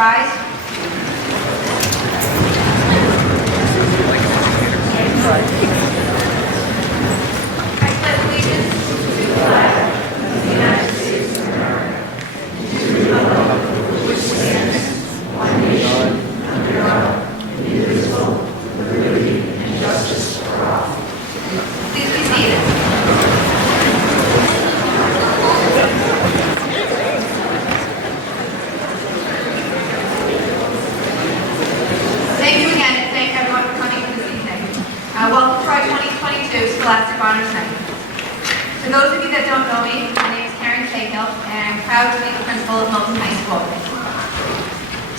prize. I pledge allegiance to the flag of the United States of America, and to the republic for which it stands, one nation, under God, indivisible, with liberty and justice for all. Please be seated. Thank you again, and thank everyone for coming this evening. Welcome to our 2022 Scholastic Honors Night. For those of you that don't know me, my name is Karen Cahill, and I'm proud to be the principal of Milton High School.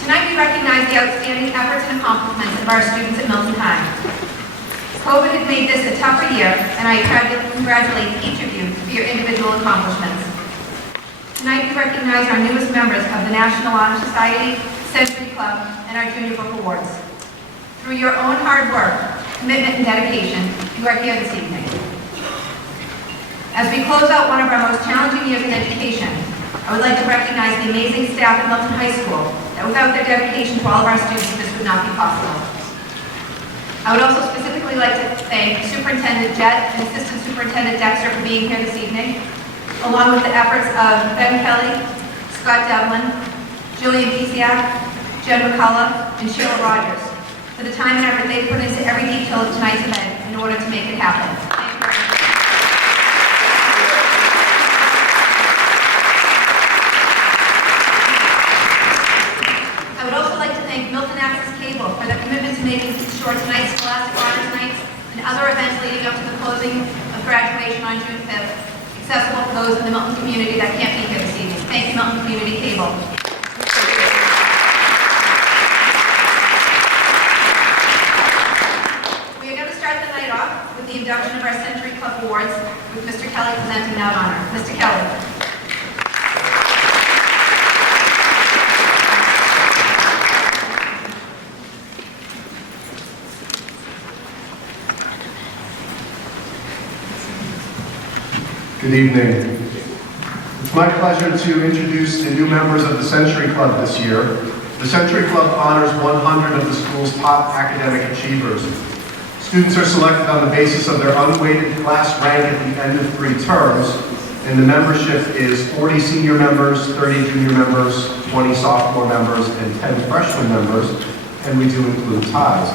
Tonight we recognize the outstanding efforts and accomplishments of our students at Milton High. COVID has made this a tougher year, and I proudly congratulate each of you for your individual accomplishments. Tonight we recognize our newest members of the National Honor Society, Century Club, and our Junior Book Awards. Through your own hard work, commitment, and dedication, you are here this evening. As we close out one of our most challenging years in education, I would like to recognize the amazing staff at Milton High School that without their dedication to all of our students, this would not be possible. I would also specifically like to thank Superintendent Jett and Assistant Superintendent Dexter for being here this evening, along with the efforts of Ben Kelly, Scott Devlin, Julian Pisiak, Jen McCullough, and Sheila Rogers, for the time and effort they put into every detail of tonight's event in order to make it happen. Thank you very much. I would also like to thank Milton Access Cable for their commitment to making sure tonight's Scholastic Honors Nights and other events leading up to the closing of graduation on June 5th accessible for those in the Milton community that can't be here this evening. Thank you, Milton Community Cable. We are going to start the night off with the induction of our Century Club Awards, with Mr. Kelly presenting that honor. Mr. Kelly. Good evening. It's my pleasure to introduce the new members of the Century Club this year. The Century Club honors 100 of the school's top academic achievers. Students are selected on the basis of their unweighted class rank at the end of 3 terms, and the membership is 40 senior members, 30 junior members, 20 sophomore members, and 10 freshman members, and we do include ties.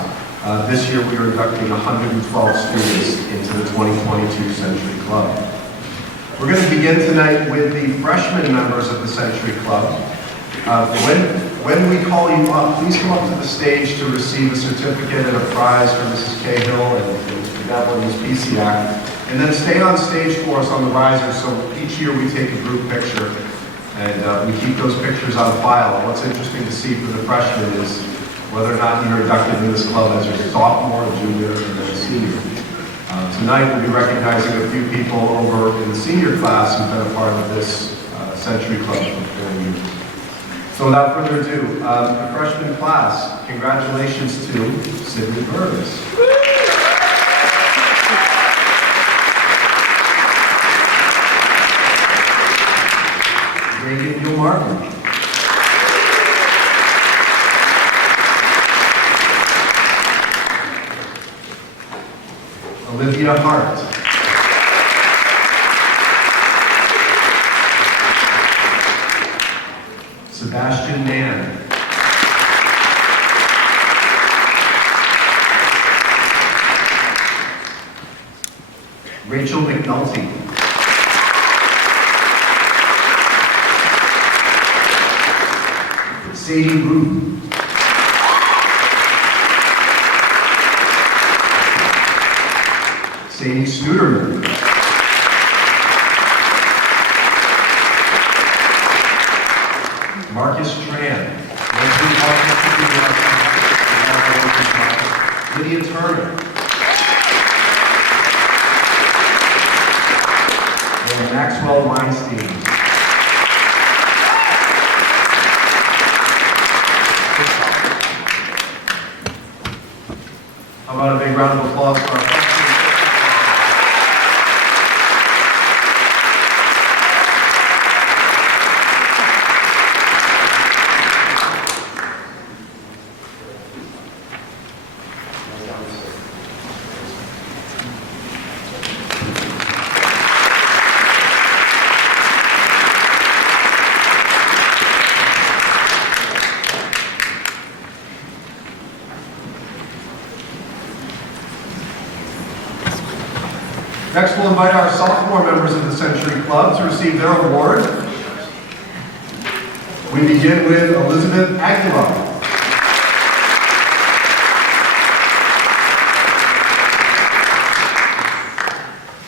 This year we are inducting 112 students into the 2022 Century Club. We're going to begin tonight with the freshman members of the Century Club. When we call you up, please come up to the stage to receive a certificate and a prize from Mrs. Cahill and Mr. Devlin and Ms. Pisiak. And then stay on stage for us on the riser, so each year we take a group picture and we keep those pictures on file. What's interesting to see for the freshmen is whether or not you're inducted in this club as a sophomore, junior, and then a senior. Tonight we'll be recognizing a few people over in the senior class who've been a part of this Century Club for 4 years. So without further ado, the freshman class, congratulations to Sydney Burgess, Reagan Gilmartin, Olivia Hart, Sebastian Mann, Rachel McNulty, Sadie Root, Sadie Studerman, Marcus Tran, Lydia Turner, and Maxwell Weinstein. How about a big round of applause for our freshmen? more members of the Century Club to receive their award. We begin with Elizabeth Aguilar.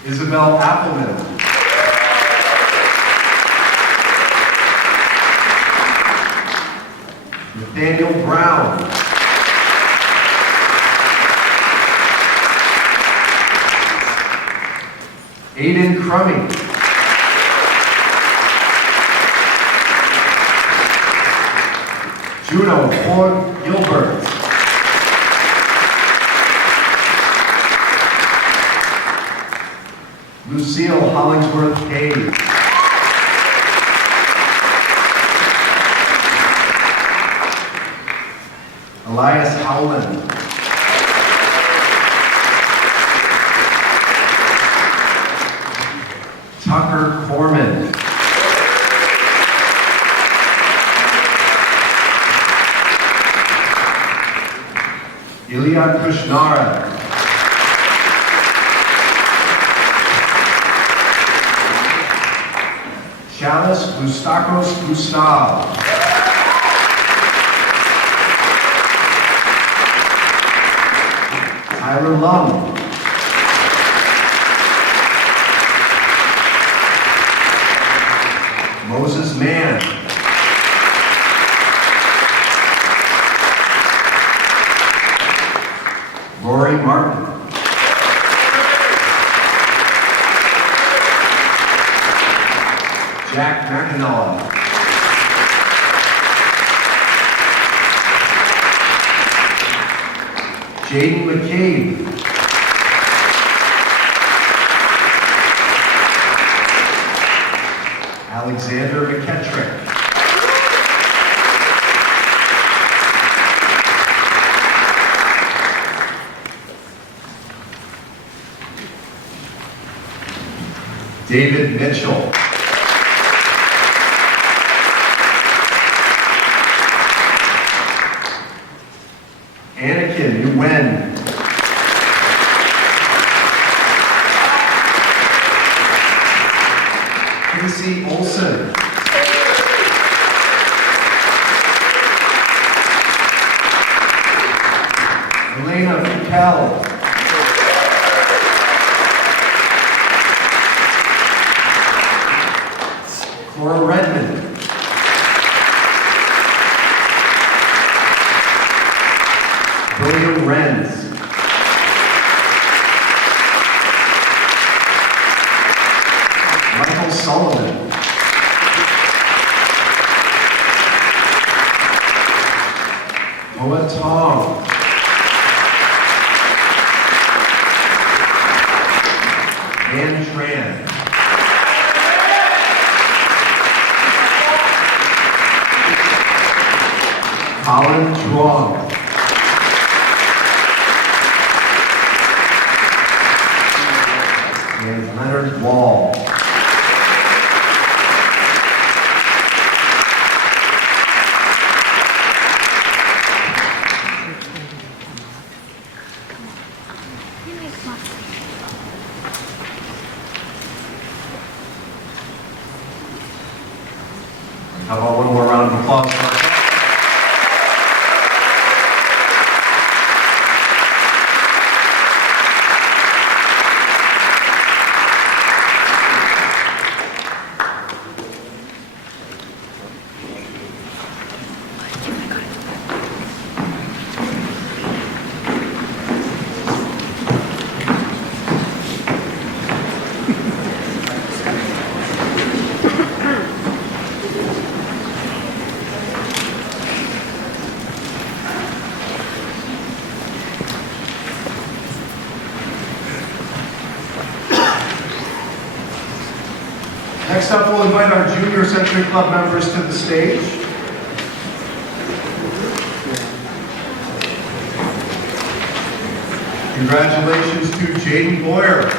Isabel Appleman. Nathaniel Brown. Aiden Crumming. Juno Ford Gilbert. Lucille Hollingsworth Hayes. Elias Howland. Tucker Corman. Ilya Kushnara. Chalice Gustakos Gustav. Tyler Lum. Moses Mann. Rory Martin. Jack McAnella. Jaden McCabe. Alexander McKettrick. David Mitchell. Anakin Nguyen. Casey Olson. Elena Fukel. Cora Redmond. William Renz. Michael Sullivan. Noah Tong. Van Tran. Colin Chuang. And Leonard Wall. How about one more round of applause for ourselves? Next up, we'll invite our Junior Century Club members to the stage. Congratulations to Jaden Boyer.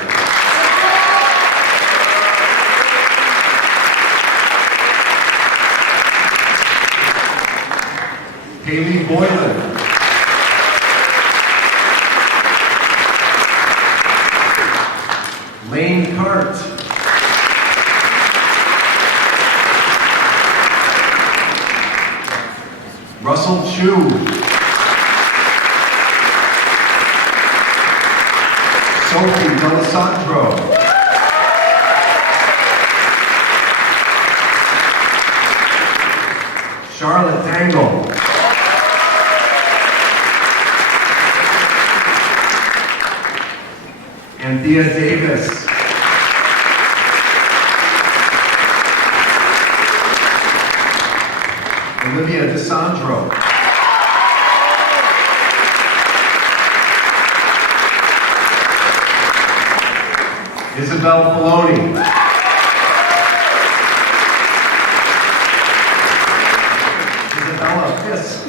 Haley Boylan. Lane Cart. Russell Chu. Sophie D'Alessandro. Charlotte Dangle. Anthea Davis. Olivia DeSandro. Isabel Filoni. Isabella Fisk.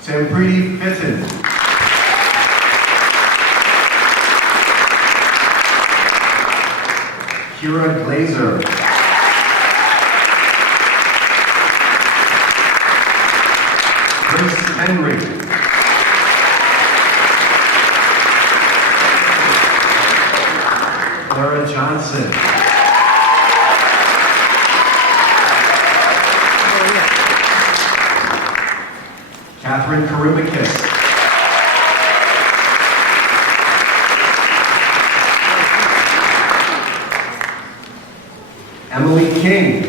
Sampriti Fitton. Kira Glazer. Grace Henry. Clara Johnson. Catherine Karimikis. Emily King.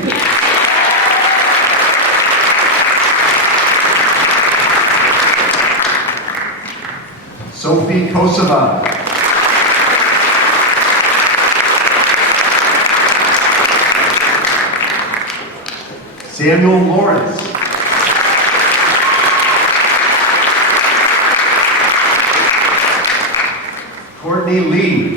Sophie Kosova. Samuel Lawrence. Courtney Lee.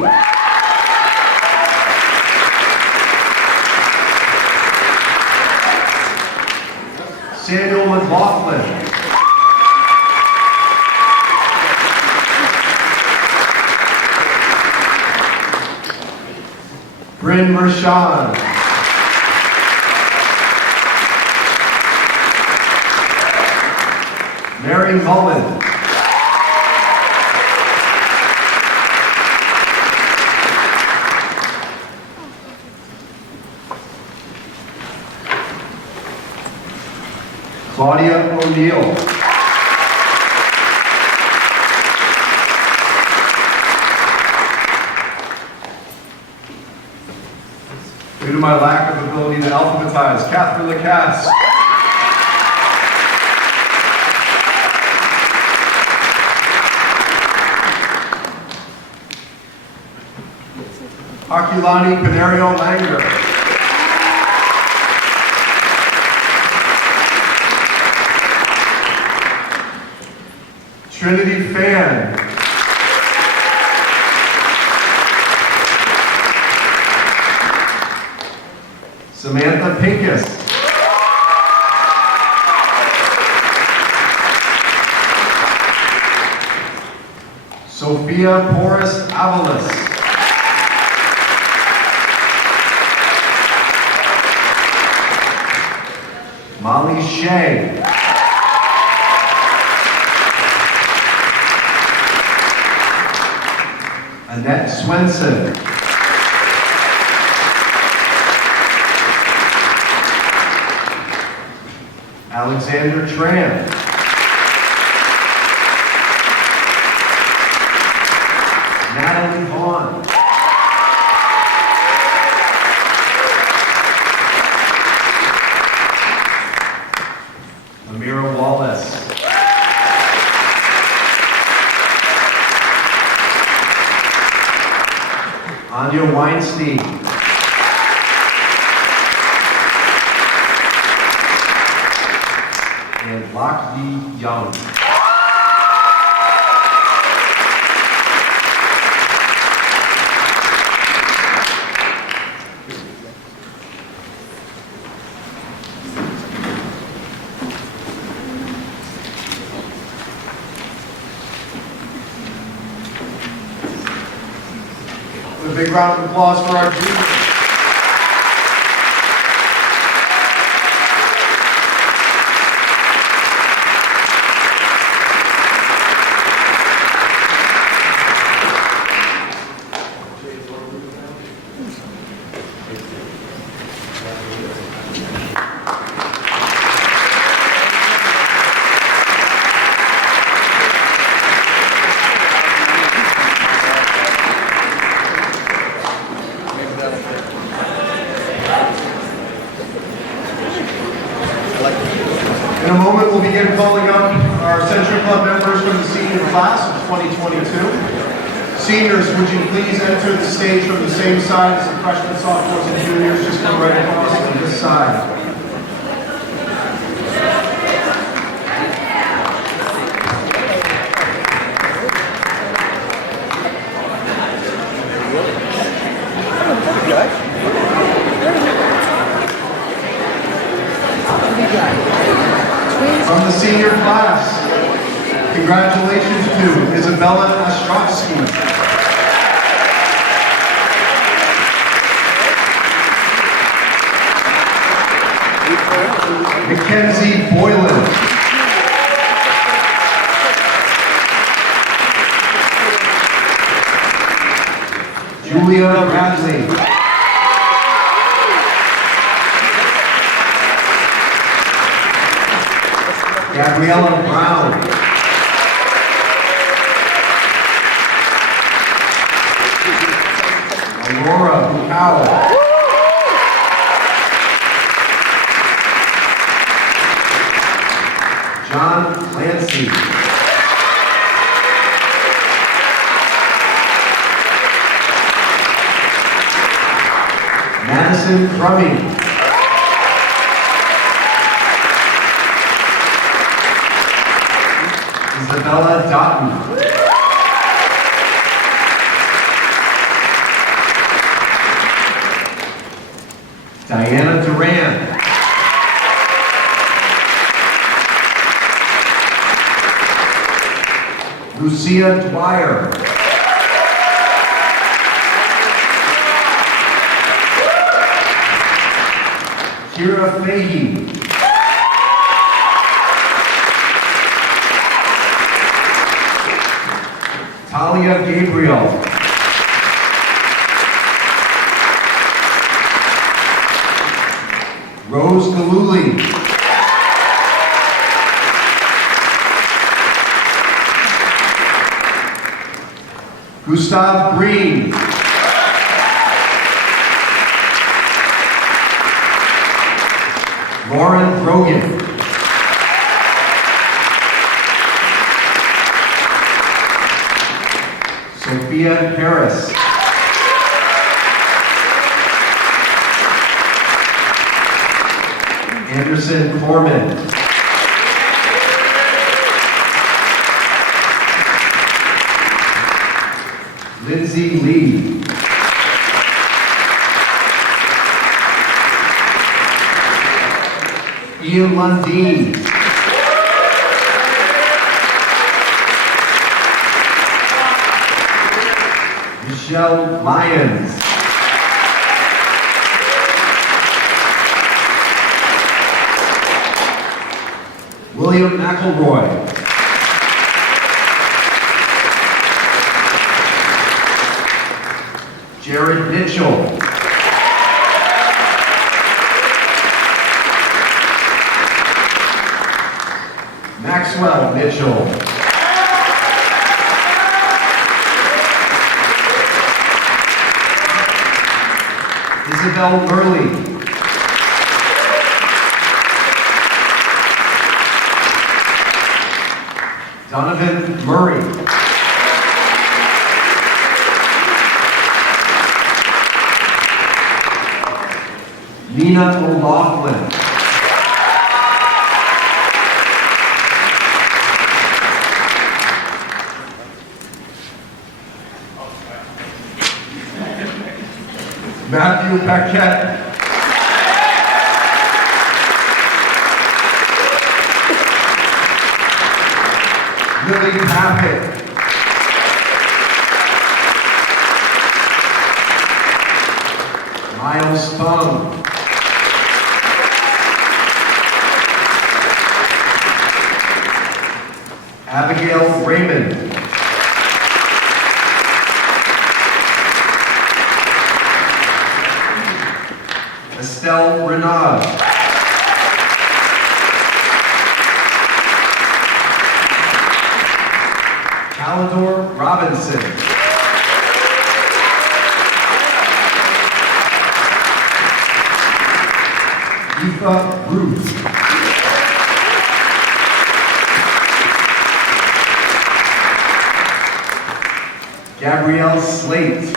Samuel McLaughlin. Bryn Mershon. Mary Mullen. Claudia O'Neill. Due to my lack of ability to alphabetize, Catherine Lacasse. Akulani Canario Langer. Trinity Fan. Samantha Pincus. Sophia Porras Avalos. Molly Shea. Annette Swenson. Alexander Tran. Natalie Vaughn. Amira Wallace. Anya Weinstein. And Locke Yi Young. A big round of applause for our juniors. 2022. Seniors, would you please enter the stage from the same side as the freshmen, sophomores, and juniors? Just come right across to this side. From the senior class, congratulations to Isabella Ostrovsky, Mackenzie Boylan, Julia Bradley, Gabriella Brown, Aurora Bucao, John Clancy, Madison Crumming, Isabella Dotton, Diana Duran, Lucia Dwyer, Kira Fahey, Talia Gabriel, Rose Galuli, Gustav Green, Lauren Brogan, Sophia Harris, Anderson Corman, Lindsay Lee, Ian Lundeen, Michelle Lyons, William McElroy, Jared Mitchell, Maxwell Mitchell, Isabel Murley, Donovan Murray, Nina O'Loughlin, Matthew Paquette, Lily Pappett, Miles Thung, Abigail Raymond, Estelle Renaud, Calidor Robinson, Aoife Ruth, Gabrielle Slate.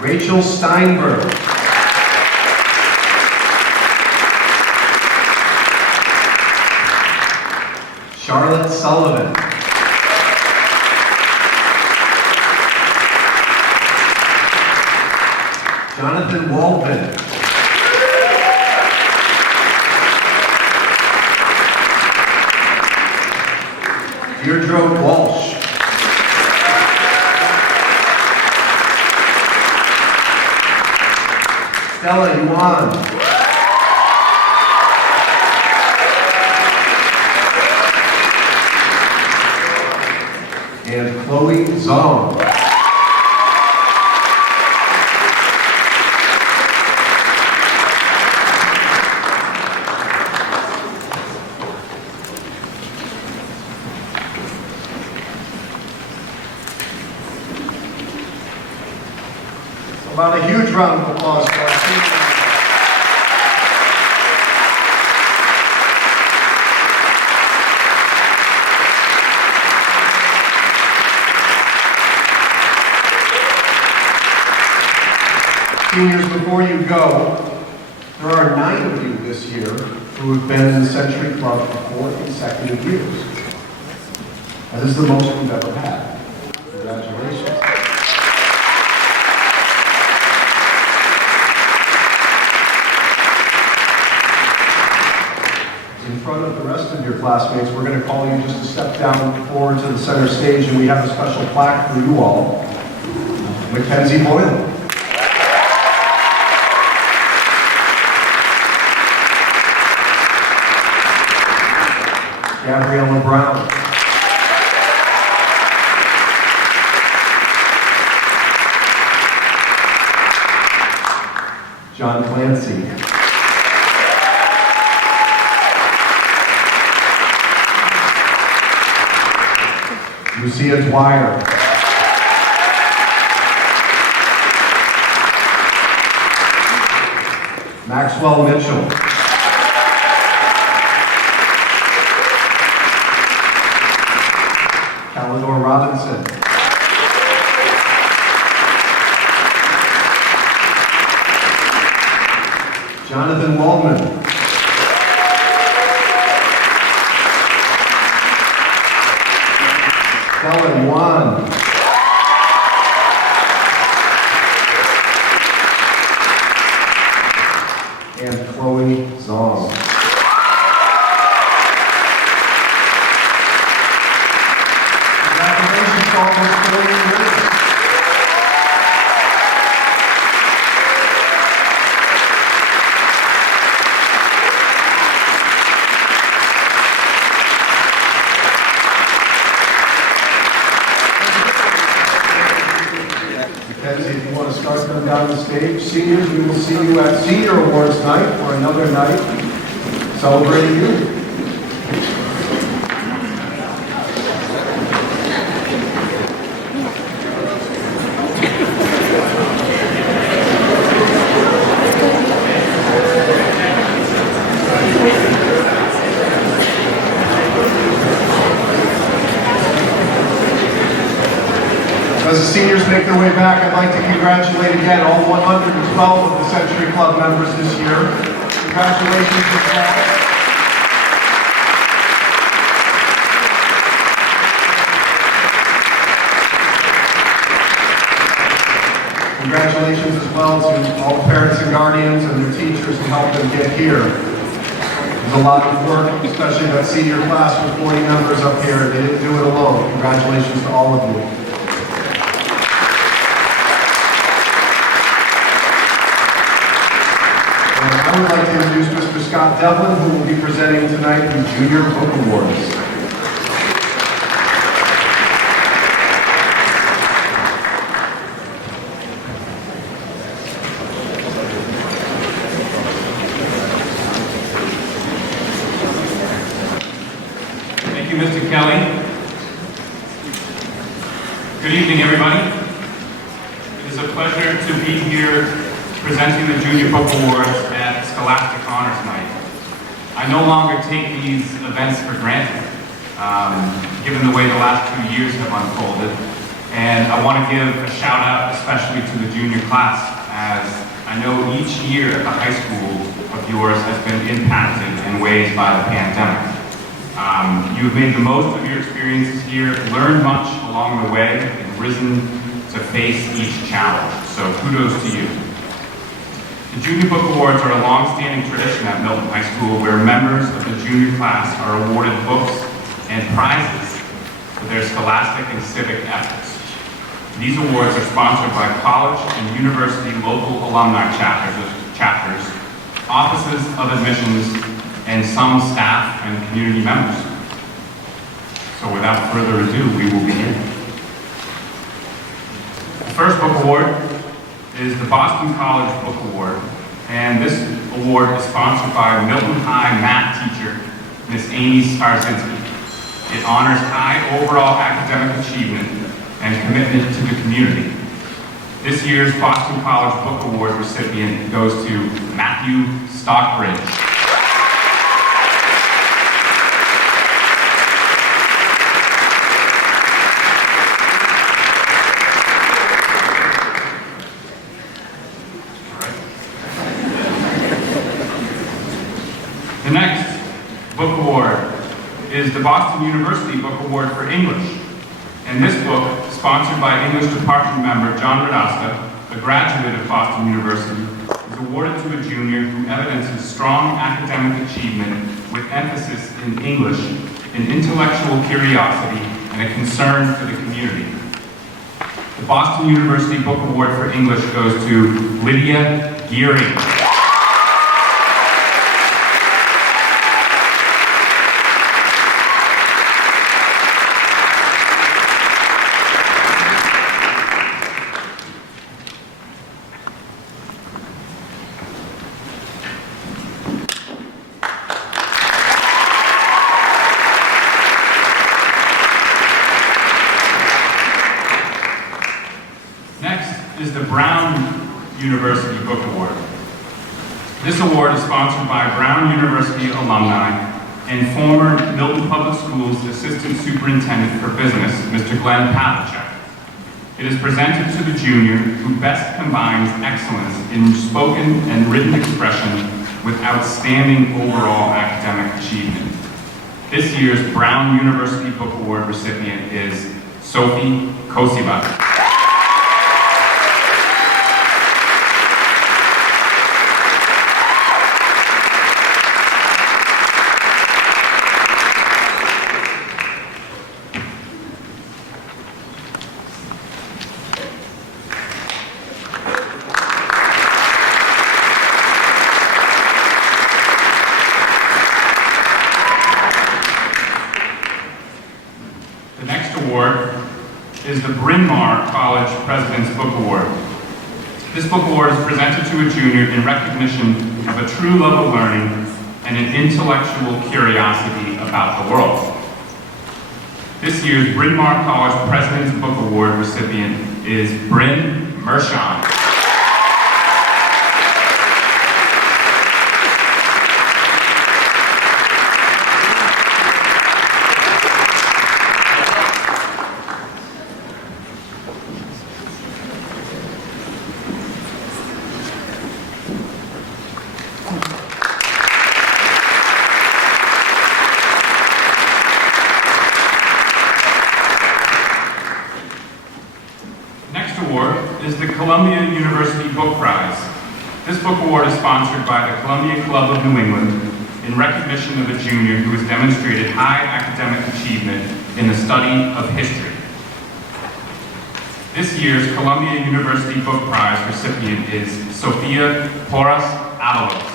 Rachel Steinberg. Charlotte Sullivan. Jonathan Waldman. Deirdre Walsh. Stella Yuan. And Chloe Zong. About a huge round of applause for our seniors. Seniors, before you go, there are 9 of you this year who have been in the Century Club for 4 consecutive years. That is the most we've ever had. Congratulations. In front of the rest of your classmates, we're going to call you just to step down forward to the center stage, and we have a special plaque for you all. Mackenzie Boyle. Gabriella Brown. John Clancy. Lucia Dwyer. Maxwell Mitchell. Calidor Robinson. Jonathan Waldman. Stella Yuan. And Chloe Zong. Congratulations to almost 40 years. If you want to start them down the stage, seniors, we will see you at Senior Awards Night for another night celebrating you. As the seniors make their way back, I'd like to congratulate again all 112 of the Century Club members this year. Congratulations to all. Congratulations as well to all the parents and guardians and their teachers who helped them get here. There's a lot of work, especially that senior class with 40 members up here. They didn't do it alone. Congratulations to all of you. I would like to introduce Mr. Scott Devlin, who will be presenting tonight the Junior Book Awards. Thank you, Mr. Kelly. Good evening, everybody. It is a pleasure to be here presenting the Junior Book Awards at Scholastic Honors Night. I no longer take these events for granted, given the way the last 2 years have unfolded. And I want to give a shout out especially to the junior class, as I know each year at the high school of yours has been impacted in ways by the pandemic. You've made the most of your experiences here, learned much along the way, and risen to face each challenge. So kudos to you. The Junior Book Awards are a long-standing tradition at Milton High School where members of the junior class are awarded books and prizes for their scholastic and civic efforts. These awards are sponsored by college and university local alumni chapters, offices of admissions, and some staff and community members. So without further ado, we will begin. The first book award is the Boston College Book Award, and this award is sponsored by Milton High math teacher, Miss Amy Starzinski. It honors high overall academic achievement and commitment to the community. This year's Boston College Book Award recipient goes to Matthew Stockbridge. The next book award is the Boston University Book Award for English. And this book, sponsored by English Department member John Radasta, a graduate of Boston University, is awarded to a junior who evidences strong academic achievement with emphasis in English, an intellectual curiosity, and a concern for the community. The Boston University Book Award for English goes to Lydia Geary. Is the Brown University Book Award. This award is sponsored by Brown University alumni and former Milton Public Schools Assistant Superintendent for Business, Mr. Glenn Pavlicek. It is presented to the junior who best combines excellence in spoken and written expression with outstanding overall academic achievement. This year's Brown University Book Award recipient is Sophie Kosiba. Is the Bryn Mawr College President's Book Award. This book award is presented to a junior in recognition of a true love of learning and an intellectual curiosity about the world. This year's Bryn Mawr College President's Book Award recipient is Bryn Mershon. Is the Columbia University Book Prize. This book award is sponsored by the Columbia Club of New England in recognition of a junior who has demonstrated high academic achievement in the study of history. This year's Columbia University Book Prize recipient is Sophia Porras Avalos.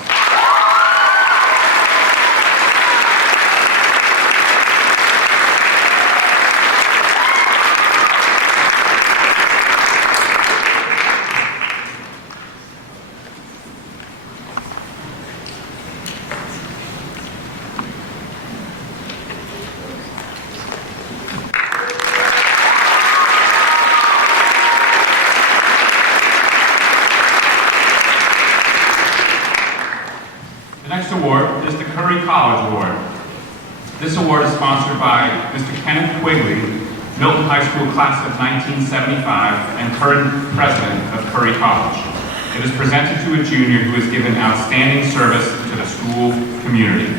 This award is sponsored by Mr. Kenneth Quigley, Milton High School class of 1975 and current president of Curry College. It is presented to a junior who has given outstanding service to the school community.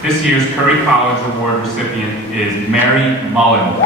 This year's Curry College Award recipient is Mary Mullen.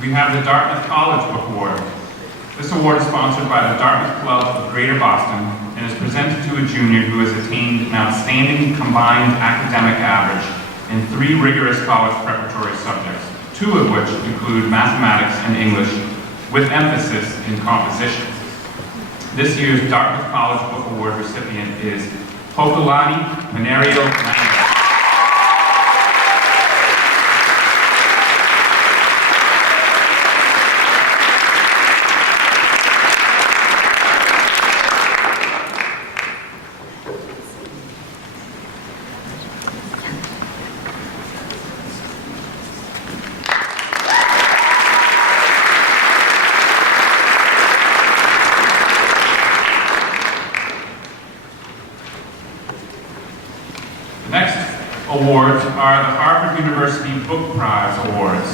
We have the Dartmouth College Book Award. This award is sponsored by the Dartmouth Club of Greater Boston and is presented to a junior who has attained an outstanding combined academic average in 3 rigorous college preparatory subjects, 2 of which include mathematics and English, with emphasis in composition. This year's Dartmouth College Book Award recipient is Hokulani Manerio Lange. Next awards are the Harvard University Book Prize Awards.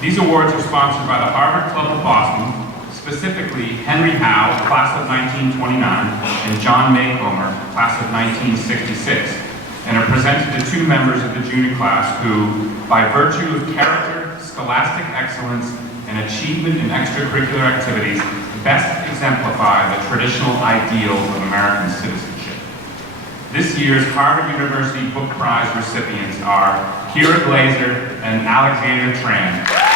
These awards are sponsored by the Harvard Club of Boston, specifically Henry Howe, class of 1929, and John Maycomer, class of 1966, and are presented to 2 members of the junior class who, by virtue of character, scholastic excellence, and achievement in extracurricular activities, best exemplify the traditional ideals of American citizenship. This year's Harvard University Book Prize recipients are Kira Glazer and Alexander Tran.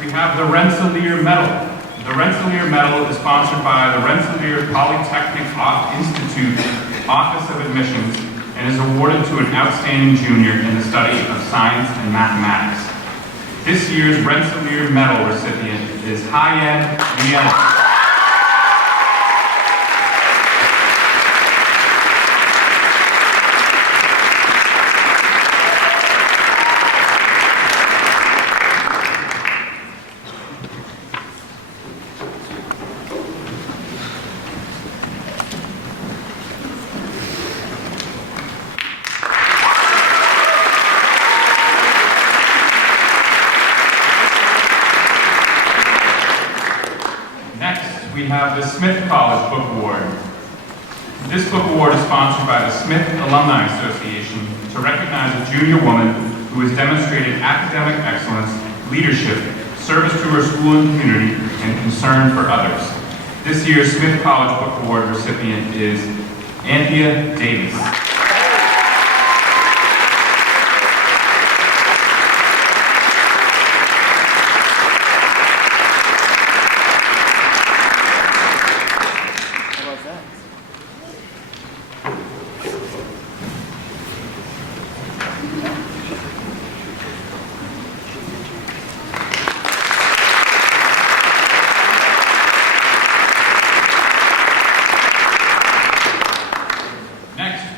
We have the Rensselaer Medal. The Rensselaer Medal is sponsored by the Rensselaer Polytechnic Institute Office of Admissions and is awarded to an outstanding junior in the study of science and mathematics. This year's Rensselaer Medal recipient is Hayen Lian. We have the Smith College Book Award. This book award is sponsored by the Smith Alumni Association to recognize a junior woman who has demonstrated academic excellence, leadership, service to her school and community, and concern for others. This year's Smith College Book Award recipient is Anthea Davis.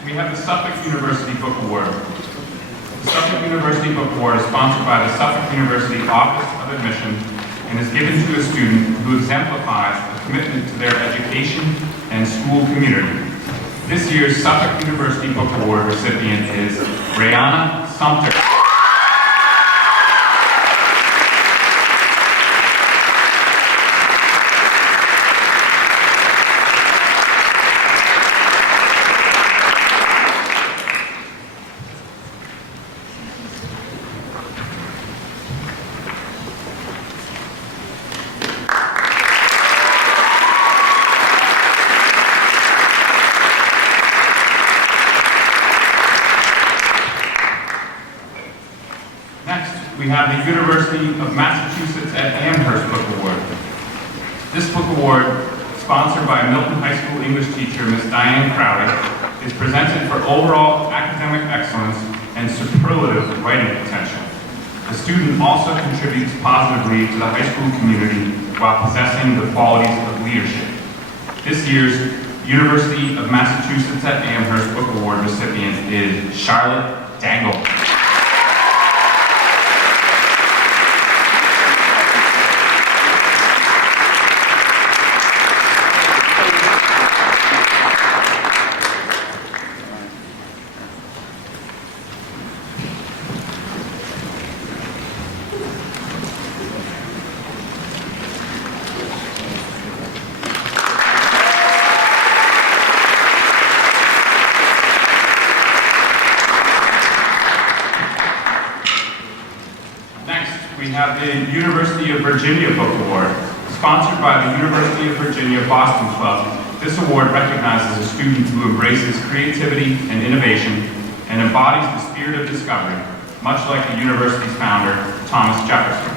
We have the Suffolk University Book Award. The Suffolk University Book Award is sponsored by the Suffolk University Office of Admission and is given to a student who exemplifies a commitment to their education and school community. This year's Suffolk University Book Award recipient is Brianna Sumter. we have the University of Massachusetts at Amherst Book Award. This book award, sponsored by Milton High School English teacher Ms. Diane Crowley, is presented for overall academic excellence and superlative writing potential. The student also contributes positively to the high school community while possessing the qualities of leadership. This year's University of Massachusetts at Amherst Book Award recipient is Charlotte Dangle. We have the University of Virginia Book Award, sponsored by the University of Virginia Boston Club. This award recognizes a student who embraces creativity and innovation and embodies the spirit of discovery, much like the university's founder, Thomas Jefferson.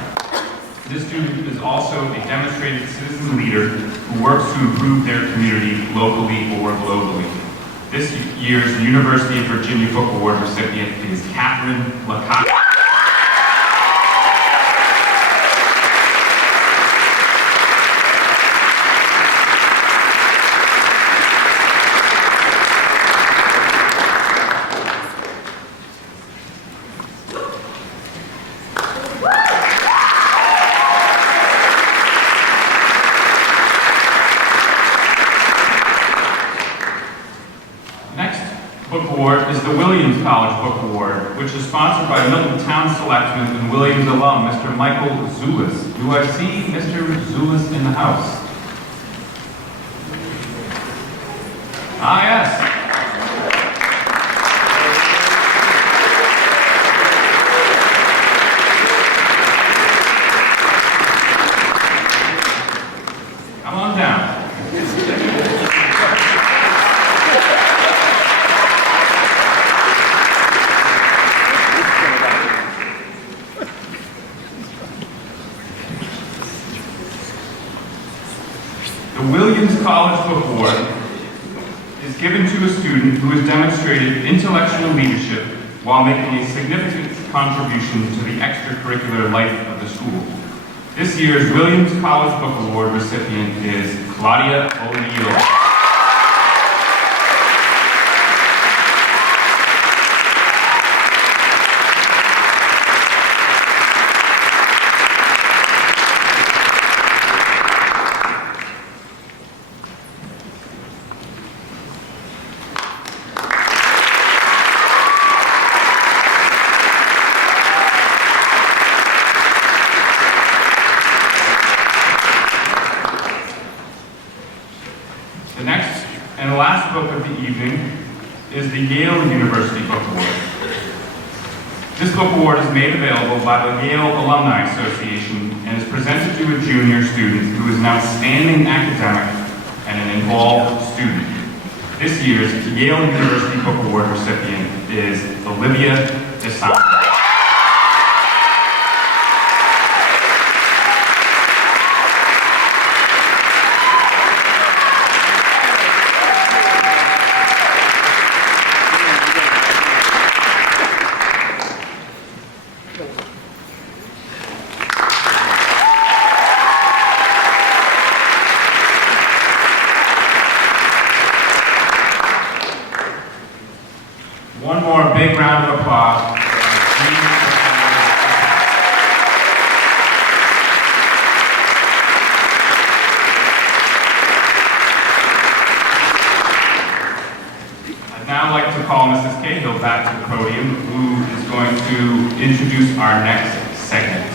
This student is also a demonstrated citizen leader who works to improve their community locally or globally. This year's University of Virginia Book Award recipient is Catherine Lacotte. Book Award is the Williams College Book Award, which is sponsored by Milton Town Selectman and Williams alum, Mr. Michael Zulis. Do I see Mr. Zulis in the house? Ah, yes. Come on down. The Williams College Book Award is given to a student who has demonstrated intellectual leadership while making a significant contribution to the extracurricular life of the school. This year's Williams College Book Award recipient is Claudia O'Neill. The next and the last book of the evening is the Yale University Book Award. This book award is made available by the Yale Alumni Association and is presented to a junior student who is an outstanding academic and an involved student. This year's Yale University Book Award recipient is Olivia DeSantis. One more big round of applause. I'd now like to call Mrs. Cahill back to the podium, who is going to introduce our next segment.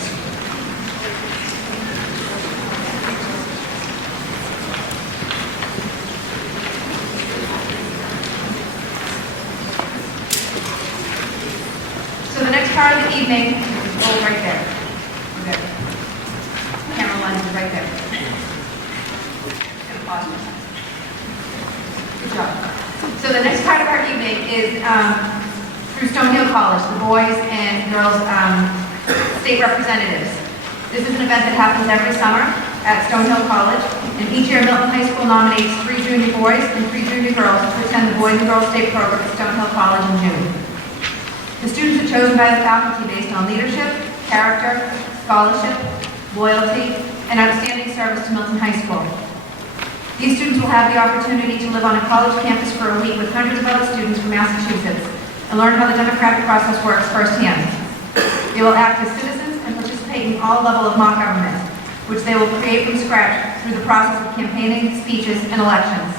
So the next part of the evening, right there. We're good. Camera lens is right there. Gonna pause for a second. Good job. So the next part of our evening is through Stonehill College. The boys and girls state representatives. This is an event that happens every summer at Stonehill College, and each year Milton High School nominates 3 junior boys and 3 junior girls to attend the Boys and Girls State Program at Stonehill College in June. The students are chosen by the faculty based on leadership, character, scholarship, loyalty, and outstanding service to Milton High School. These students will have the opportunity to live on a college campus for a week with hundreds of other students from Massachusetts and learn how the democratic process works firsthand. They will act as citizens and participate in all levels of mock government, which they will create from scratch through the process of campaigning, speeches, and elections.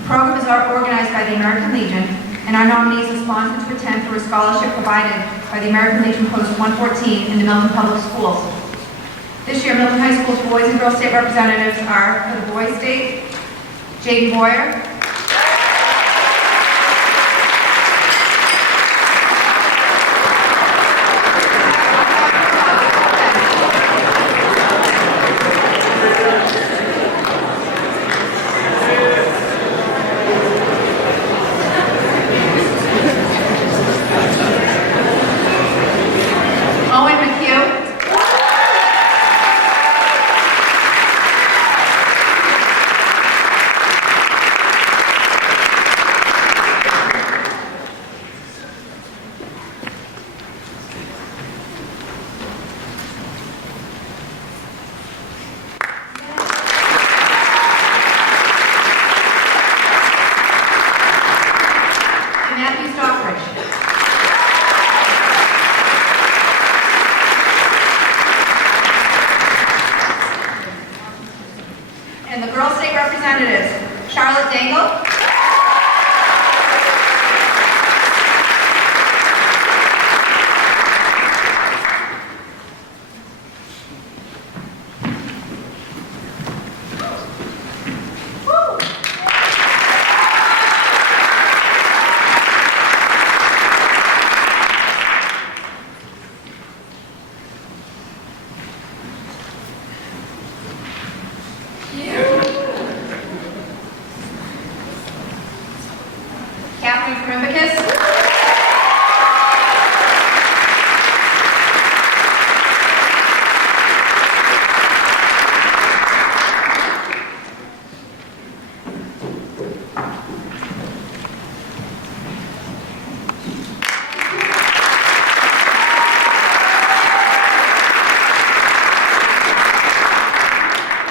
The program is organized by the American Legion, and our nominees are sponsored to attend through a scholarship provided by the American Legion Post 114 in the Milton Public Schools. This year, Milton High School's Boys and Girls State representatives are, for the boys' state, Jaden Boyer, and the Girls State representatives, Charlotte Dangle, Catherine Krimbicus,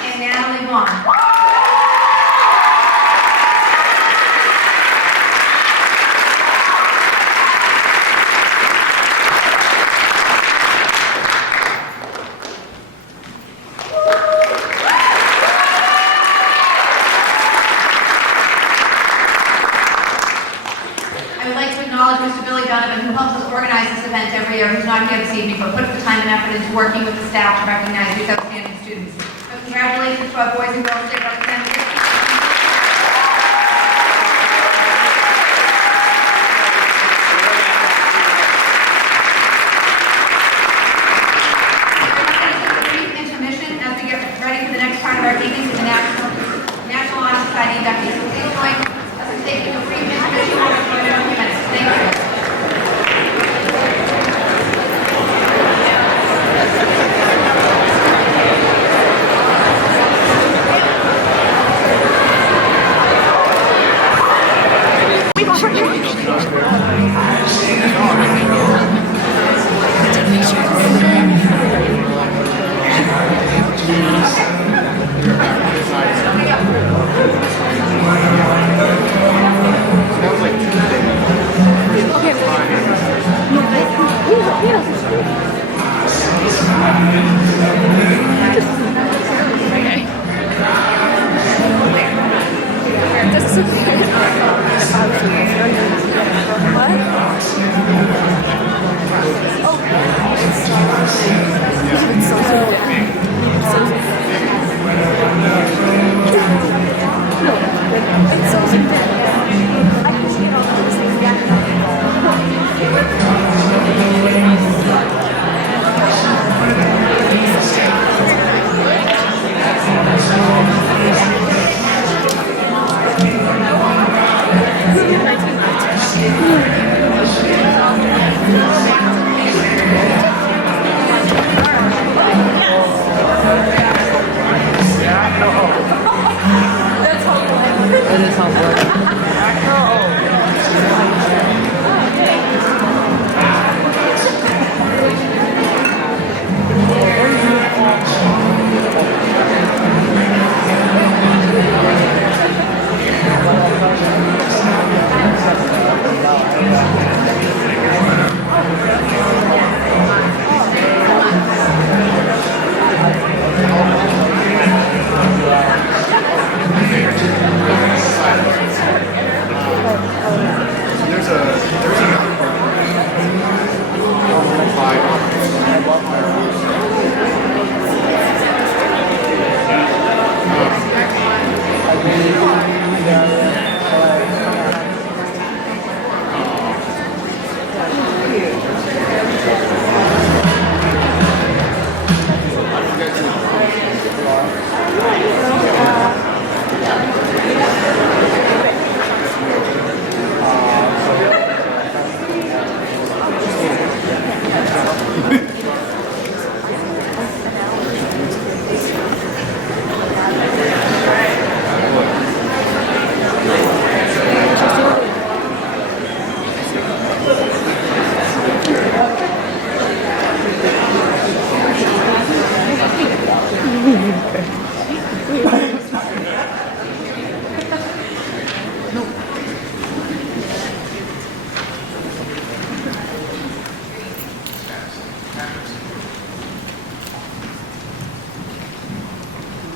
and Natalie Vaughn. I would like to acknowledge Mr. Billy Donovan, who helps us organize this event every year, who's not here this evening, but puts the time and effort into working with the staff to recognize these outstanding students. So congratulations to our Boys and Girls State representatives. Intermission as we get ready for the next part of our evening with the National Honor Society inductees. So please join us in taking a brief intermission for a few minutes. Thank you.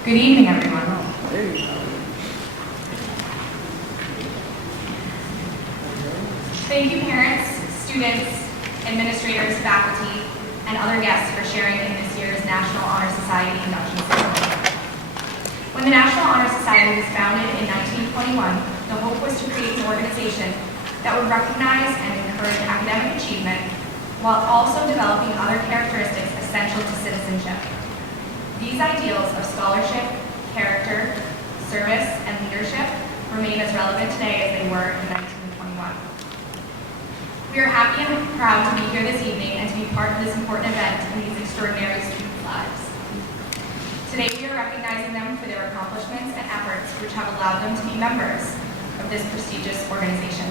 Good evening, everyone. Thank you, parents, students, administrators, faculty, and other guests for sharing in this year's National Honor Society induction ceremony. When the National Honor Society was founded in 1921, the hope was to create an organization that would recognize and encourage academic achievement while also developing other characteristics essential to citizenship. These ideals of scholarship, character, service, and leadership remain as relevant today as they were in 1921. We are happy and proud to be here this evening and to be part of this important event in these extraordinary students' lives. Today we are recognizing them for their accomplishments and efforts which have allowed them to be members of this prestigious organization.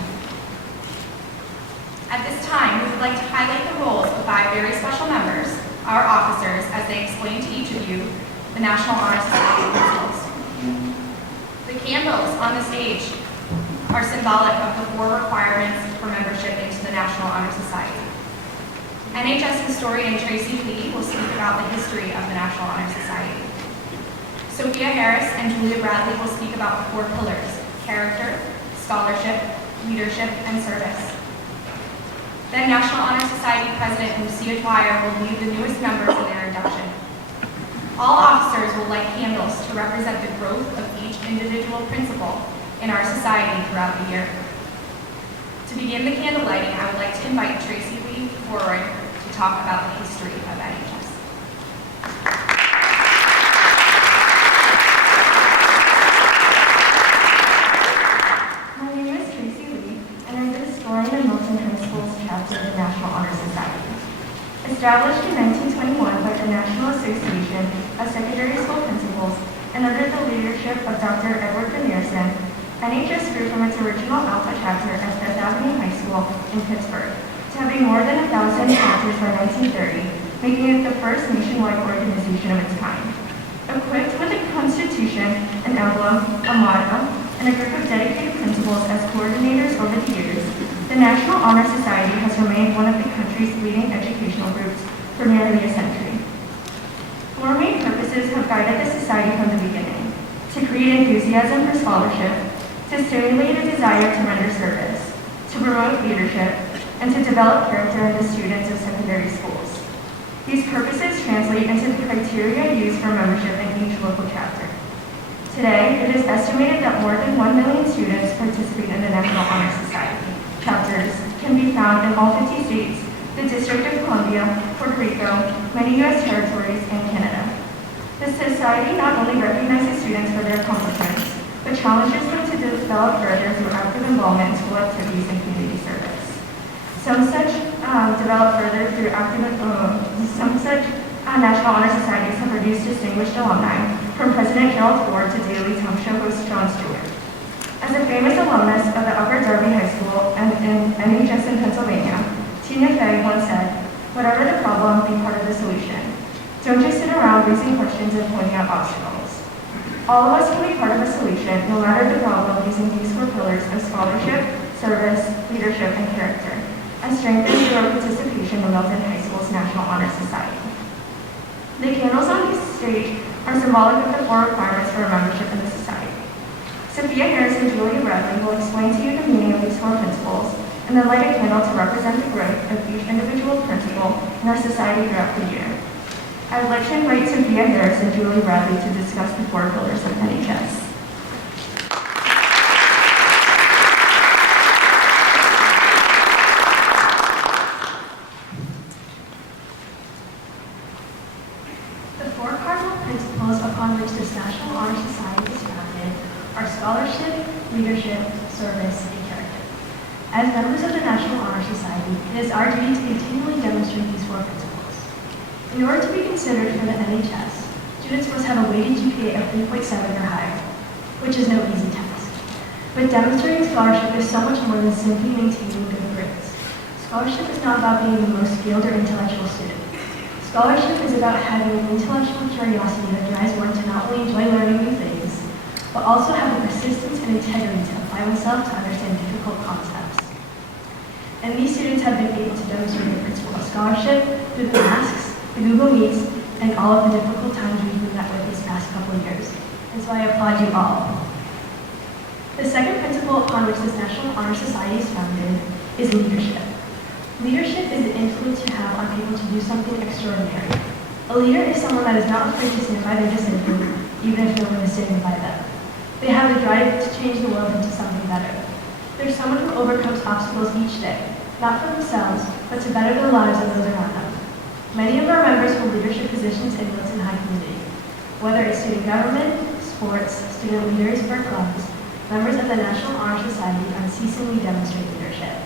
At this time, we would like to highlight the roles of 5 very special members, our officers, as they explain to each of you the National Honor Society principles. The candles on the stage are symbolic of the 4 requirements for membership into the National Honor Society. NHS historian Tracy Lee will speak about the history of the National Honor Society. Sophia Harris and Julia Bradley will speak about the 4 pillars: character, scholarship, leadership, and service. Then National Honor Society President Lucia Dwyer will lead the newest members in their induction. All officers will light candles to represent the growth of each individual principle in our society throughout the year. To begin the candle lighting, I would like to invite Tracy Lee forward to talk about the history of NHS. My name is Tracy Lee, and I'm the historian of Milton High School's chapter of the National Honor Society. Established in 1921 by the National Association of Secondary School Principals and under the leadership of Dr. Edward Benierson, NHS grew from its original Alpha chapter at Fifth Avenue High School in Pittsburgh to having more than 1,000 chapters by 1930, making it the first nationwide organization of its kind. Equipped with a constitution, an emblem, a motto, and a group of dedicated principals as coordinators over the years, the National Honor Society has remained one of the country's leading educational groups for nearly a century. 4 main purposes have guided the society from the beginning: to create enthusiasm for scholarship, to stimulate a desire to render service, to promote leadership, and to develop character in the students of secondary schools. These purposes translate into the criteria used for membership in each local chapter. Today, it is estimated that more than 1 million students participate in the National Honor Society. Chapters can be found in all 50 states, the District of Columbia, Puerto Rico, many U.S. territories, and Canada. The Society not only recognizes students for their accomplishments, but challenges them to develop further through active involvement in school activities and community service. Some such National Honor Societies have produced distinguished alumni, from President Gerald Ford to Daily Talk Show host Jon Stewart. As a famous alumnus of the Upper Darby High School and MHS in Pennsylvania, Tina Fey once said, "Whatever the problem, be part of the solution. Don't just sit around raising questions and pointing out obstacles." All of us can be part of a solution, no matter the problem, using these 4 pillars of scholarship, service, leadership, and character, as strengthened through our participation in Milton High School's National Honor Society. The candles on this stage are symbolic of the 4 requirements for a membership in the society. Sophia Harris and Julia Bradley will explain to you the meaning of these 4 principles, and then light a candle to represent the growth of each individual principle in our society throughout the year. I would like to invite Sophia Harris and Julie Bradley to discuss the 4 pillars of NHS. The 4 cardinal principles upon which this National Honor Society is founded are scholarship, leadership, service, and character. As members of the National Honor Society, it is our duty to continually demonstrate these 4 principles. In order to be considered for the NHS, students must have a weighted GPA of 3.7 or higher, which is no easy task. But demonstrating scholarship is so much more than simply maintaining good grades. Scholarship is not about being the most skilled or intellectual student. Scholarship is about having an intellectual curiosity that drives one to not only enjoy learning new things, but also have the persistence and integrity to apply oneself to understand difficult concepts. And these students have been able to demonstrate the principle of scholarship through the masks, the Google Meets, and all of the difficult times we've been met with these past couple of years. And so I applaud you all. The second principle upon which this National Honor Society is founded is leadership. Leadership is the influence you have on people to do something extraordinary. A leader is someone that is not afraid to stand by their decision, even if no one is standing by them. They have the drive to change the world into something better. They're someone who overcomes obstacles each day, not for themselves, but to better the lives of those around them. Many of our members hold leadership positions in Milton High community. Whether it's student government, sports, student leaders, or clubs, members of the National Honor Society unceasingly demonstrate leadership.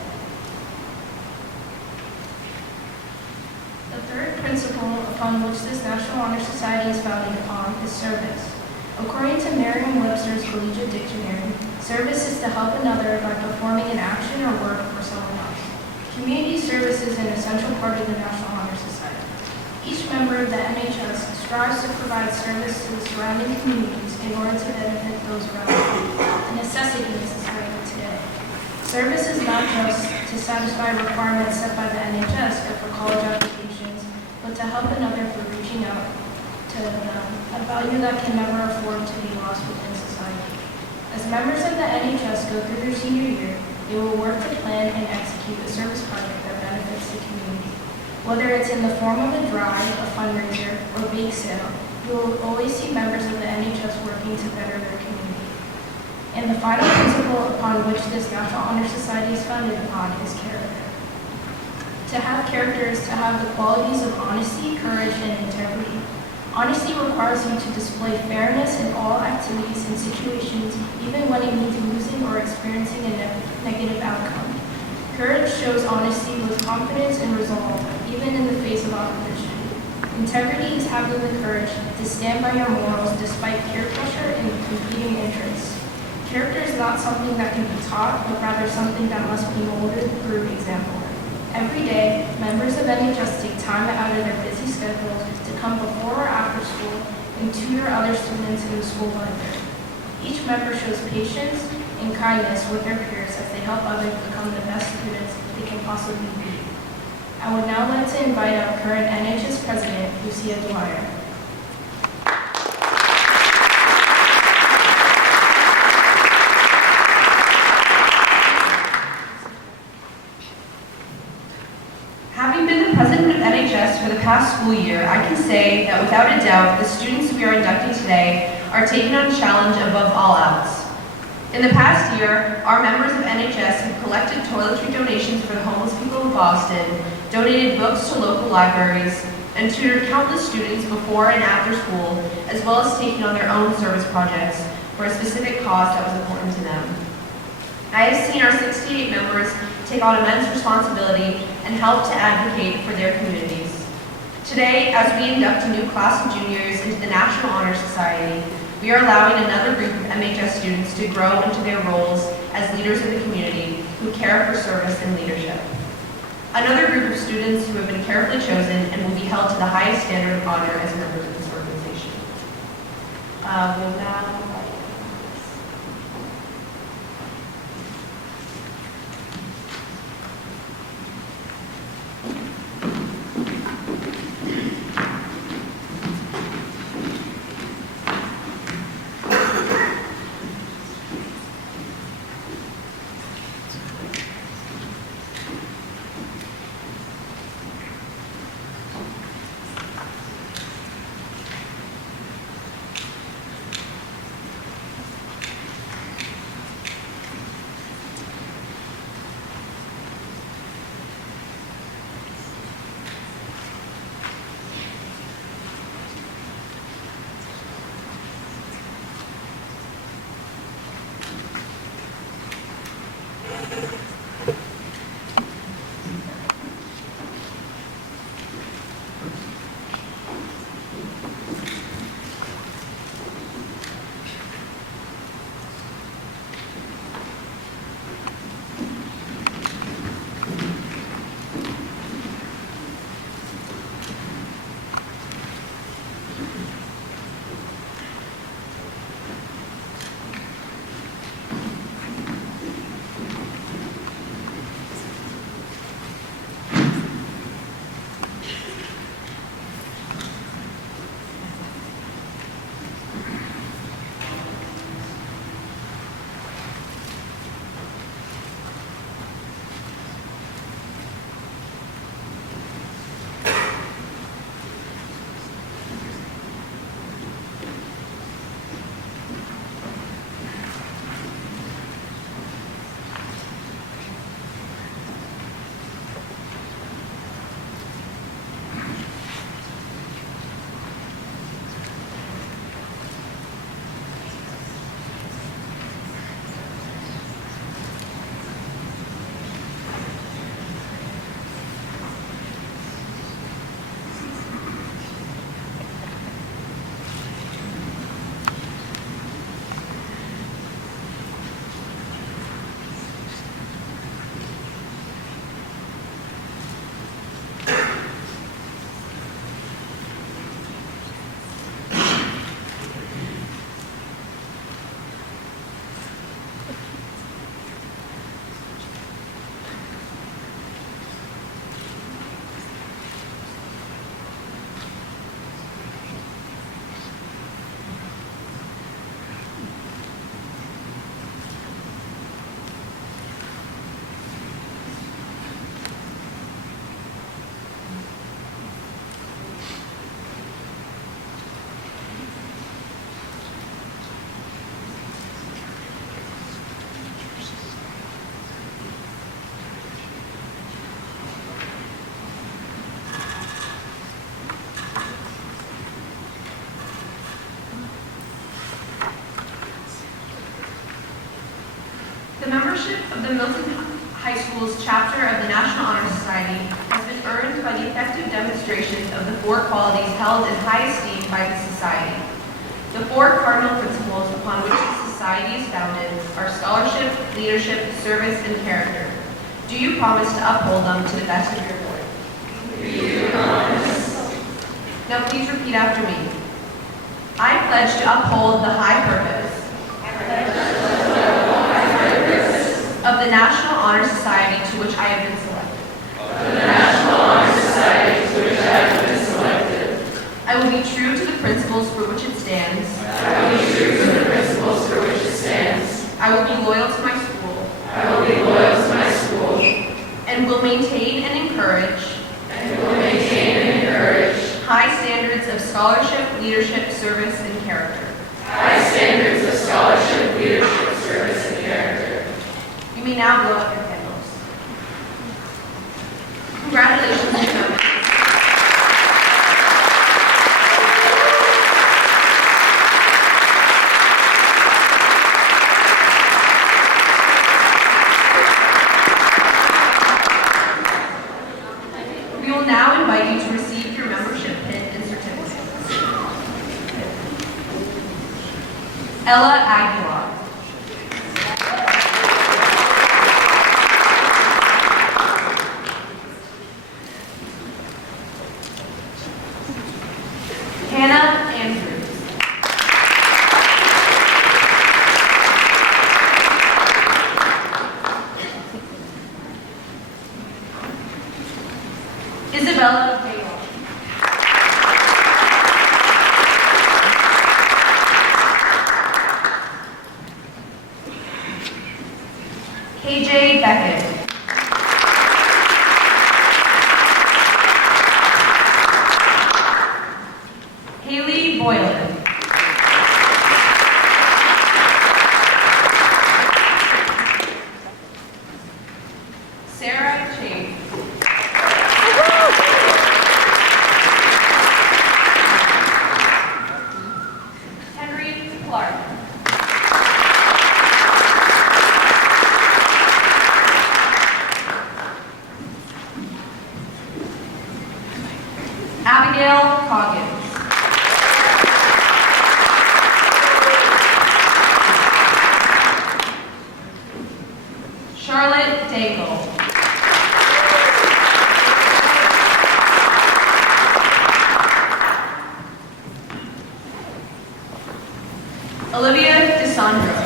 The third principle upon which this National Honor Society is founded upon is service. According to Merriam-Webster's Collegiate Dictionary, service is to help another by performing an action or work for someone else. Community service is an essential part of the National Honor Society. Each member of the MHS strives to provide service to the surrounding communities in order to benefit those around them, a necessity in society today. Service is not just to satisfy requirements set by the NHS or for college applications, but to help another through reaching out to them, a value that can never afford to be lost within society. As members of the NHS go through their senior year, they will work to plan and execute a service project that benefits the community. Whether it's in the form of a drive, a fundraiser, or bake sale, you will always see members of the NHS working to better their community. And the final principle upon which this National Honor Society is founded upon is character. To have character is to have the qualities of honesty, courage, and integrity. Honesty requires you to display fairness in all activities and situations, even when it means losing or experiencing a negative outcome. Courage shows honesty with confidence and resolve, even in the face of opposition. Integrity is having the courage to stand by your morals despite peer pressure and competing interests. Character is not something that can be taught, but rather something that must be molded through example. Every day, members of NHS take time out of their busy schedules to come before or after school and tutor other students in the school library. Each member shows patience and kindness with their peers as they help others become the best students they can possibly be. I would now like to invite our current NHS President, Lucia Dwyer. Having been the president of NHS for the past school year, I can say that without a doubt, the students we are inducting today are taking on a challenge above all else. In the past year, our members of NHS have collected toiletry donations for the homeless people of Boston, donated books to local libraries, and tutored countless students before and after school, as well as taking on their own service projects for a specific cause that was important to them. I have seen our 68 members take on immense responsibility and help to advocate for their communities. Today, as we induct a new class of juniors into the National Honor Society, we are allowing another group of MHS students to grow into their roles as leaders in the community who care for service and leadership. Another group of students who have been carefully chosen and will be held to the highest standard of honor as members of this organization. We'll now The membership of the Milton High School's chapter of the National Honor Society has been earned by the effective demonstration of the four qualities held in high esteem by the society. The four cardinal principles upon which the society is founded are scholarship, leadership, service, and character. Do you promise to uphold them to the best of your ability? We do promise. Now please repeat after me. I pledge to uphold the high purpose of the National Honor Society to which I have been selected. The National Honor Society to which I have been selected. I will be true to the principles for which it stands. I will be true to the principles for which it stands. I will be loyal to my school. I will be loyal to my school. And will maintain and encourage high standards of scholarship, leadership, service, and character. High standards of scholarship, leadership, service, and character. You may now blow up your candles. Congratulations, new members. We will now invite you to receive your membership pin and certificate. KJ Beckett. Haley Boylan. Sarah Chase. Henry Clark. Abigail Coggins. Charlotte Daigle. Olivia DeSandro.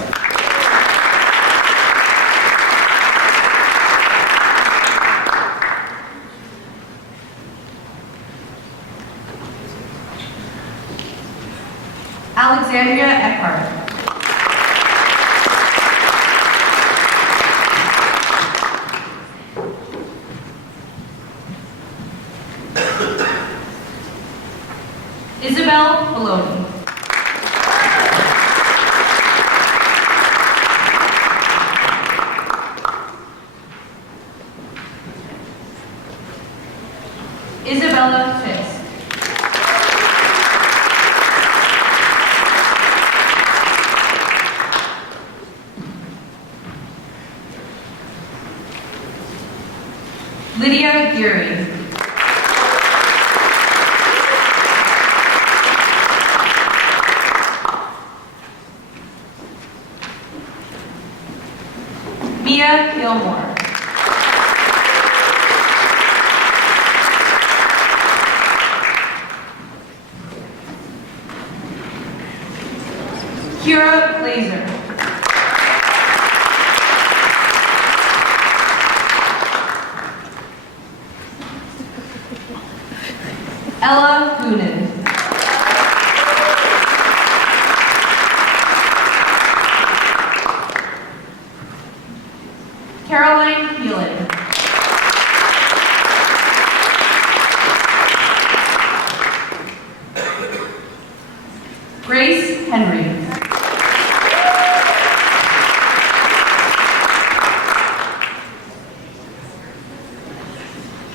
Alexandria Eckhart. Isabel Maloney. Isabella Fisk. Lydia Geary. Mia Gilmore. Kira Glazer. Ella Goonan. Caroline Phelan. Grace Henry.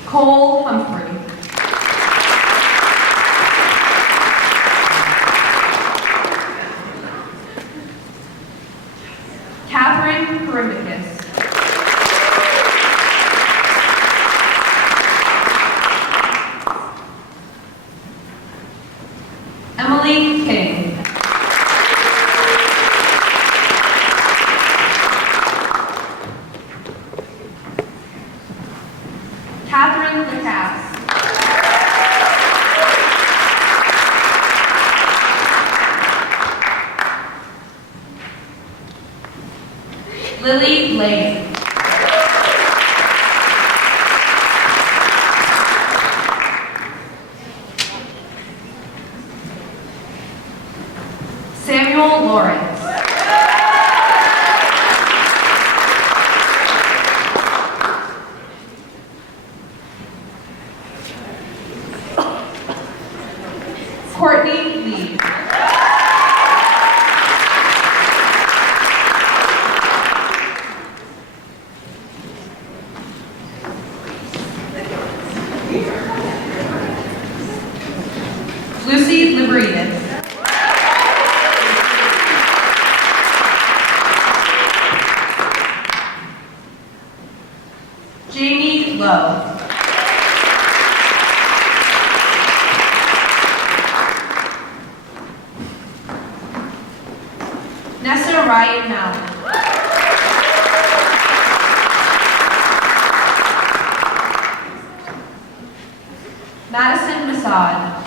Cole Humphrey. Catherine Karibicus. Emily King. Catherine Lacasse. Lily Lane. Samuel Lawrence. Courtney Lee. Lucy Liberian. Jamie Lowe. Nessa Ryan Mallon. Madison Masad.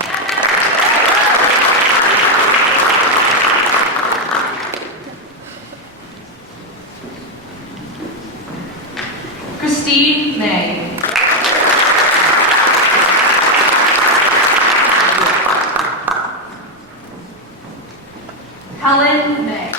Christine May. Helen May.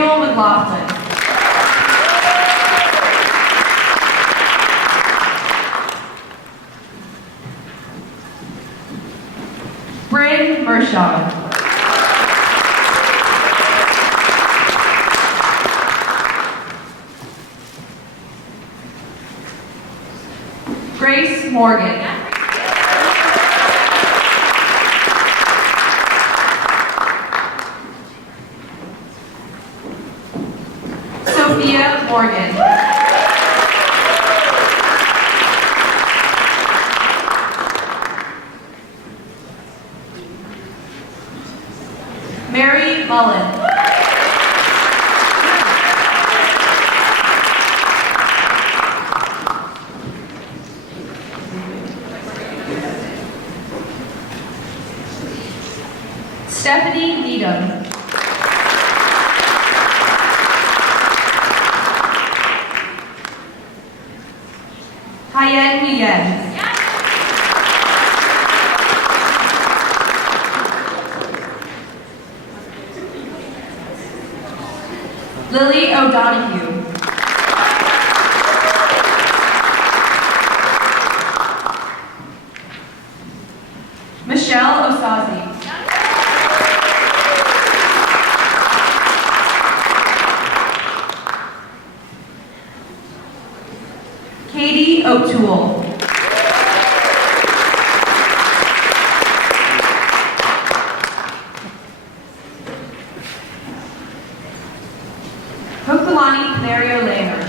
Samuel McLaughlin. Bryn Mershon. Grace Morgan. Sophia Morgan. Mary Mullen. Stephanie Needham. Hyen Nguyen. Lily O'Donoghue. Michelle Osazi. Katie O'Toole. Hokulani Canario Lamer.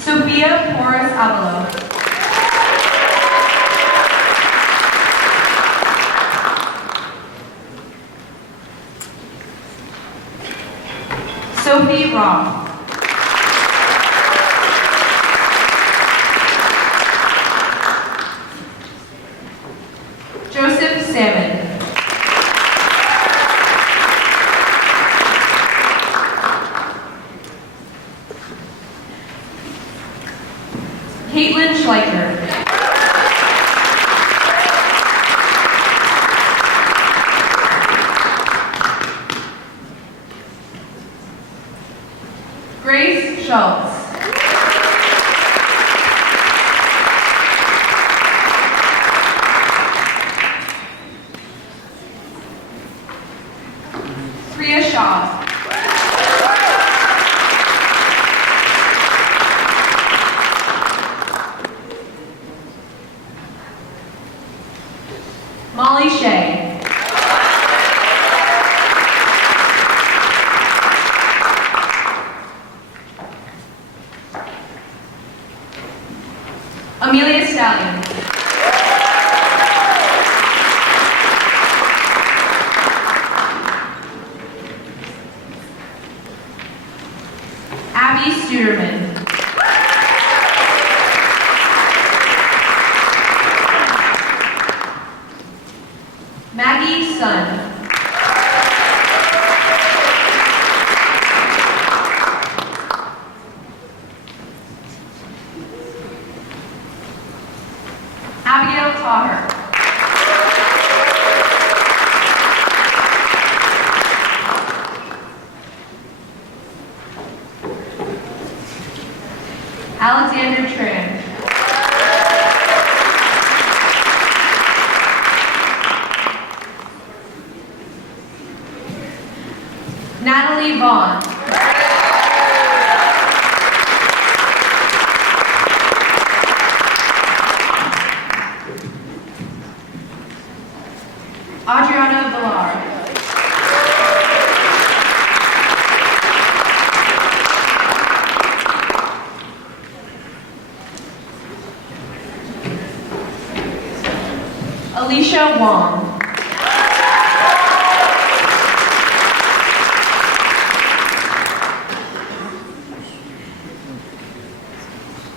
Sophia Porras Avalo. Sophie Roth. Joseph Salmon. Caitlin Schleicher. Grace Schultz. Priya Shaw. Molly Shea. Amelia Stallion. Abby Studerman. Maggie Sun. Abigail Taher. Alexander Tran. Natalie Vaughn. Adriana Villar. Alicia Wong.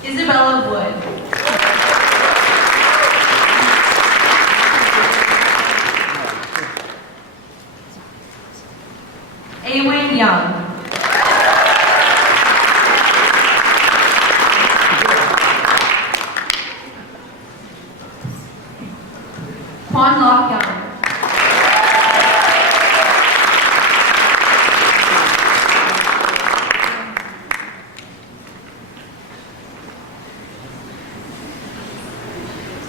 Isabella Wood. Awen Young. Quan Lock Young.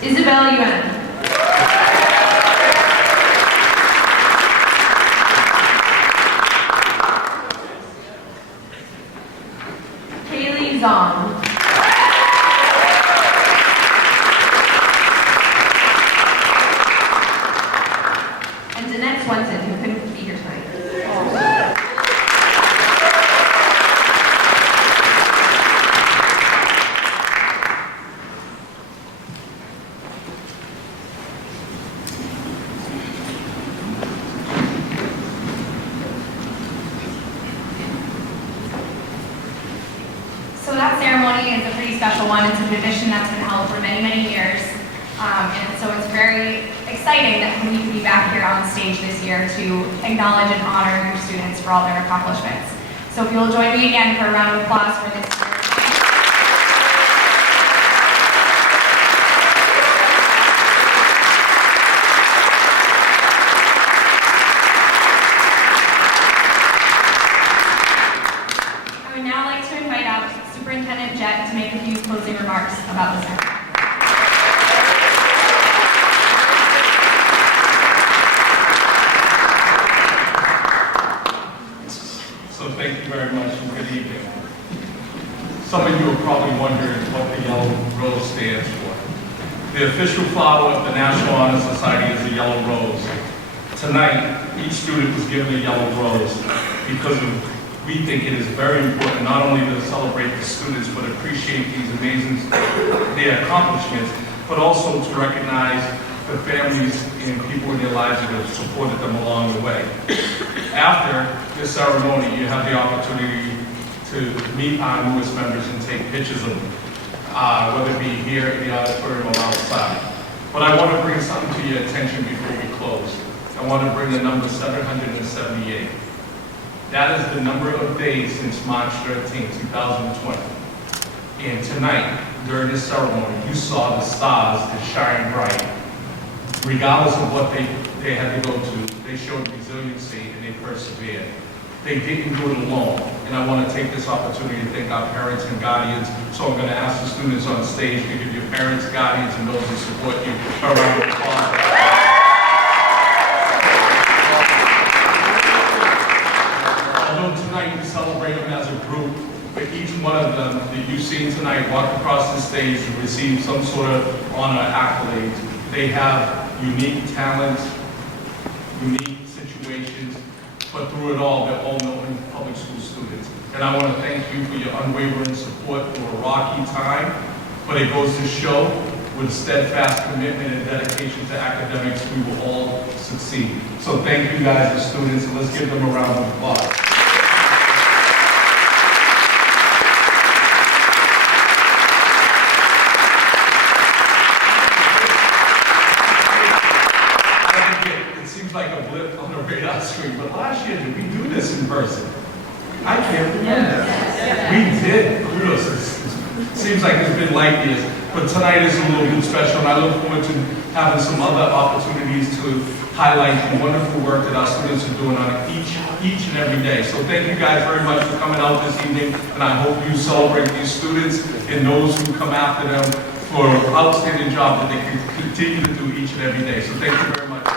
Isabel Yuan. Kaylee Zong. And Danette Swenson, who couldn't be here tonight. So that ceremony is a pretty special one. It's a tradition that's been held for many, many years. And so it's very exciting that we can be back here on stage this year to acknowledge and honor your students for all their accomplishments. So if you'll join me again for a round of applause for this year. I would now like to invite out Superintendent Jett to make a few closing remarks about the ceremony. So thank you very much and good evening. Some of you are probably wondering what the yellow rose stands for. The official flower of the National Honor Society is a yellow rose. Tonight, each student was given a yellow rose because we think it is very important not only to celebrate the students but appreciate these amazing their accomplishments, but also to recognize the families and people in their lives that have supported them along the way. After this ceremony, you have the opportunity to meet our newest members and take pictures of them, whether it be here in the auditorium or outside. But I want to bring something to your attention before we close. I want to bring the number 778. That is the number of days since March 13, 2020. And tonight, during this ceremony, you saw the stars that shine bright. Regardless of what they had to go to, they showed resiliency and they persevered. They didn't do it alone. And I want to take this opportunity to thank our parents and guardians. So I'm going to ask the students on stage to give your parents, guardians, and those who support you a round of applause. Although tonight we celebrate them as a group, but each one of them that you've seen tonight walk across the stage to receive some sort of honor accolades. They have unique talents, unique situations, but through it all, they're all known public school students. And I want to thank you for your unwavering support through a rocky time, but it goes to show with steadfast commitment and dedication to academics, we will all succeed. So thank you guys as students, and let's give them a round of applause. Like a blip on the radar screen, but last year, did we do this in person? I can't remember. We did. Kudos. It seems like it's been light years, but tonight is a little bit special, and I look forward to having some other opportunities to highlight the wonderful work that our students are doing on each and every day. So thank you guys very much for coming out this evening, and I hope you celebrate these students and those who come after them for an outstanding job that they can continue to do each and every day. So thank you very much.